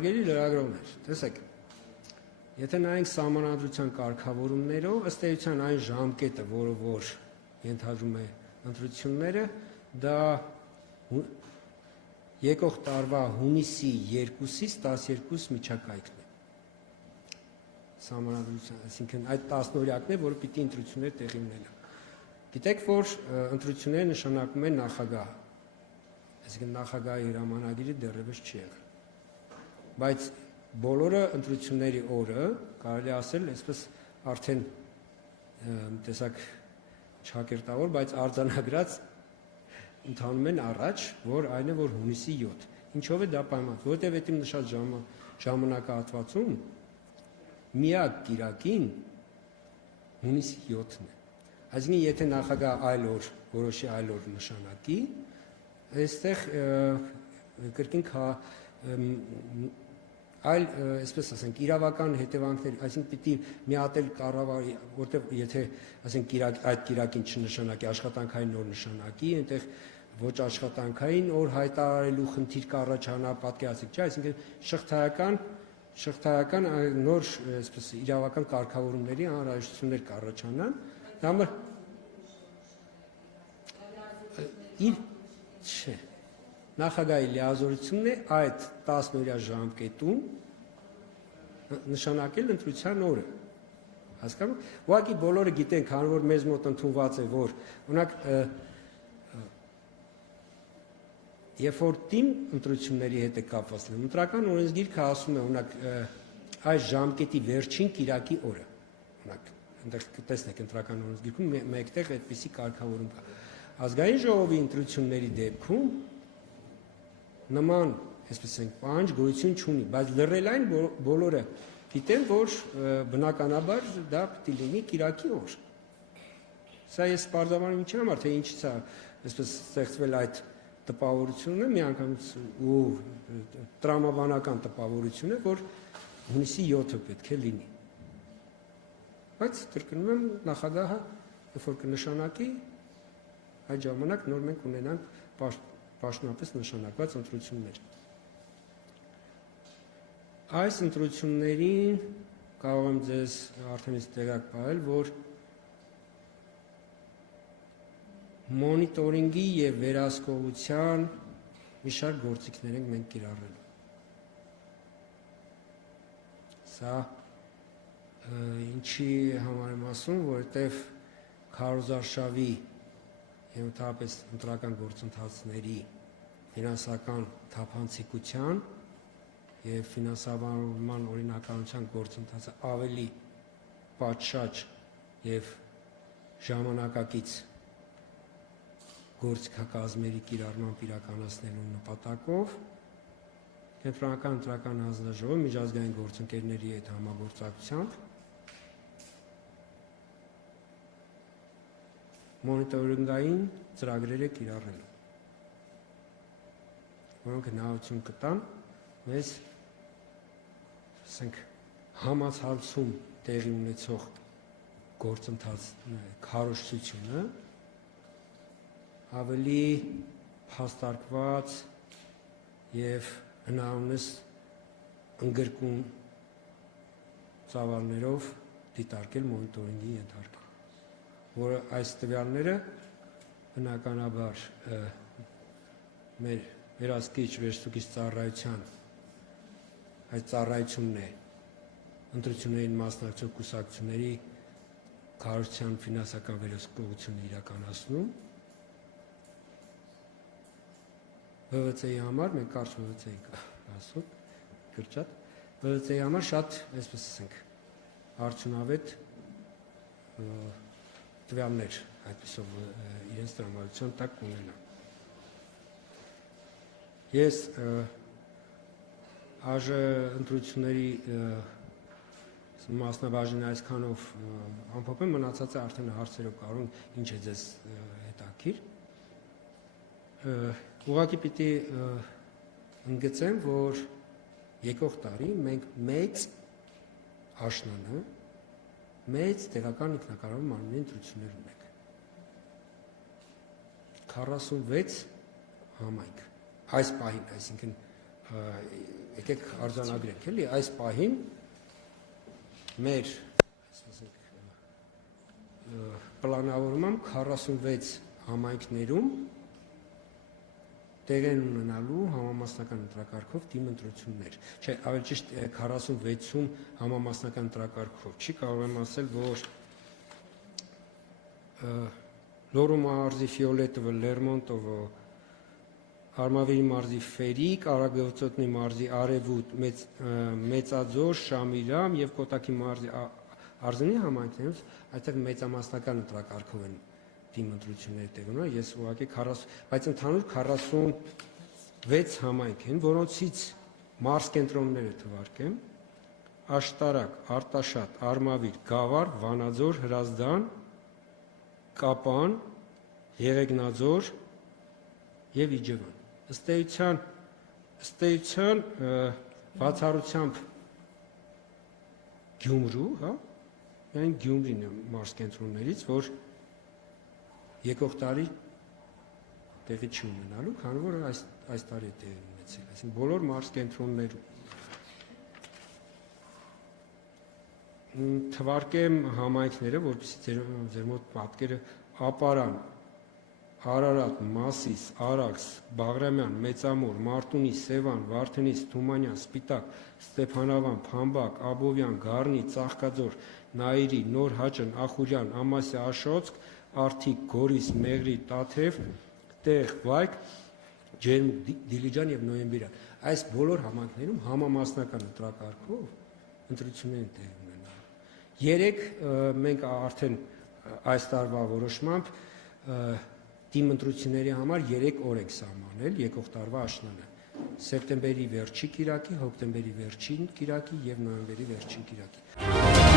Հարգելի լրագրողներ, տեսեք, եթե նայենք սահմանադրության կարգավորումներով, ըստ էության այն ժամկետը, որը որ ենթադրում է ընտրությունները, դա եկող տարվա հունիսի 2-ից 12 միջակայքն է։ Սահմանադրության, այսինքն այդ 10 օրյակն է, որը պիտի ընտրություններ տեղի ունենան։ Գիտեք, որ ընտրությունները նշանակում են նախագահ, այսինքն նախագահի հրամանագիրը դեռևս չի եղել։ Բայց բոլորը ընտրությունների օրը, կարելի ասել, այսպես արդեն տեսակ չակերտավոր, բայց արձանագրած ընթանում են առաջ, որ այն է, որ հունիսի 7։ Ինչով է դա պայման, որտեղ այդ իմ նշած ժամանակահատվածում միակ կիրակին հունիսի 7-ն է։ Այսինքն, եթե նախագահ այլ օր, որոշի այլ օր նշանակի, այստեղ կրկին այլ, այսպես ասենք, իրավական հետևանքներ, այսինքն պիտի միատել կառավարի, որտեղ եթե ասենք այդ կիրակին չնշանակի, աշխատանքային օր նշանակի, այնտեղ ոչ աշխատանքային օր հայտարարելու խնդիր կառաջանա, պատկերացրեք, չէ՞, այսինքն շղթայական նոր, այսպես իրավական կարգավորումների անհրաժեշտություններ կառաջանան, դա համար չէ, նախագահի լիազորությունն է այդ 10-օրյա ժամկետում նշանակել ընտրության օրը, հասկանում, ուղղակի բոլորը գիտեն, քանի որ մեզ մոտ ընդունված է, որ օրինակ երբ որ թիմ ընտրությունների հետ է կապված, ընտրական օրենսգիրքը ասում է, օրինակ այս ժամկետի վերջին կիրակի օրը, օրինակ այնտեղ տեսնեք ընտրական օրենսգիրքում մեկտեղ այդպիսի կարգավորում կա։ Ազգային ժողովի ընտրությունների դեպքում նման, այսպես ասենք, պահանջ գոյություն չունի, բայց լրելային բոլորը գիտեն, որ բնականաբար դա պիտի լինի կիրակի օր։ Սա ես պարզաբանում ինչի համար, թե ինչից է այսպես ստեղծվել այդ տպավորությունը, միանգամից ու տրամաբանական տպավորությունը, որ հունիսի 7-ը պետք է լինի։ Բայց կրկնում եմ, նախագահը, երբ որ կնշանակի, այդ ժամանակ նոր մենք ունենանք պաշտոնապես նշանակված ընտրություններ։ Այս ընտրություններին կարող եմ ձեզ արդեն տեղյակ պահել, որ մոնիտորինգի և վերահսկողության մի շարք գործիքներ ենք մենք կիրառելու։ Սա ինչի համար եմ ասում, որովհետև քարոզարշավի և ընդհանրապես ընտրական գործընթացների ֆինանսական թափանցիկության և ֆինանսավորման օրինականության գործընթացը ավելի պատշաճ և ժամանակակից գործիքակազմերի կիրառմամբ իրականացնելու նպատակով Կենտրոնական ընտրական հանձնաժողովը միջազգային գործընկերների հետ համագործակցությամբ մոնիտորինգային ծրագրեր է կիրառելու, որոնք հնարավորություն կտան մեզ համացանցում տեղի ունեցող գործընթաց քարոզչությունը ավելի փաստարկված և հնարավորինս ընդգրկուն ծավալներով դիտարկել մոնիտորինգի ենթարկել, որը այս տվյալները բնականաբար մեր վերահսկիչ վերստուգիչ ծառայության այդ ծառայությունն է ընտրություններին մասնակցող կուսակցությունների քարոզչության ֆինանսական վերահսկողությունը իրականացնում ՀՎՑ-ի համար, մենք կարճ ՀՎՑ-ի ասում, կրճատ, ՀՎՑ-ի համար շատ, այսպես ասենք, արդյունավետ տվյալներ այդպիսով իրենց տրամադրության տակ կունենան։ Ես ԱԺ ընտրությունների մասնաբաժին այսքանով ամփոփեմ, մնացածը արդեն հարցերով կարող ինչ է ձեզ հետաքրքիր։ Ուղղակի պիտի ընդգծեմ, որ եկող տարի մենք մեծ աշնանը մեծ տեղական ինքնակառավարման մարմնի ընտրություններ ունենք։ 46 համայնք։ Այս պահին, այսինքն եկեք արձանագրենք, էլի, այս պահին մեր պլանավորմամբ 46 համայնքներում տեղ են ունենալու համամասնական ընտրակարգով թիմ ընտրություններ։ Չէ, ավելի ճիշտ 46-ում համամասնական ընտրակարգով չի, կարող եմ ասել, որ Լոռու մարզի Ֆիոլետովը, Լերմոնտովը, Արմավիրի մարզի Ֆերիկ, Արագածոտնի մարզի Արևուտ, Մեծաձոր, Շամիրամ եւ Կոտակի մարզի Արզենի համայնքներում այդտեղ մեծամասնական ընտրակարգով են թիմ ընտրությունների տեղ ունենա, ես ուղղակի 40, բայց ընդհանուր 46 համայնք են, որոնցից մարզ կենտրոնները թվարկեմ, Աշտարակ, Արտաշատ, Արմավիր, Գավառ, Վանաձոր, Հրազդան, Կապան, Եղեգնաձոր եւ Իջևան։ Ըստ էության բացառությամբ Գյումրու, հա, միայն Գյումրին է մարզ կենտրոններից, որ եկող տարի տեղի չի ունենալու, քանի որ այս տարի է տեղի ունեցել, այսինքն բոլոր մարզ կենտրոններում։ Թվարկեմ համայնքները, որպեսզի ձեր մոտ պատկերը Ապարան, Արարատ, Մասիս, Արաքս, Բաղրամյան, Մեծամոր, Մարտունի, Սևան, Վարդենիս, Թումանյան, Սպիտակ, Ստեփանավան, Փամբակ, Աբովյան, Գառնի, Ծաղկաձոր, Նայիրի, Նոր Հաճն, Ախուրյան, Ամասիա, Աշոցք, Արթիկ, Գորիս, Մեղրի, Տաթև, Տեղ, Վայք, Ջերմուկ, Դիլիջան եւ Նոյեմբիրյան։ Այս բոլոր համայնքներում համամասնական ընտրակարգով ընտրություններ են տեղի ունենալու։ 3 մենք արդեն այս տարվա որոշմամբ թիմ ընտրությունների համար 3 օր ենք սահմանել եկող տարվա աշնանը։ Սեպտեմբերի վերջի կիրակի, հոկտեմբերի վերջին կիրակի եւ նոյեմբերի վերջին կիրակի։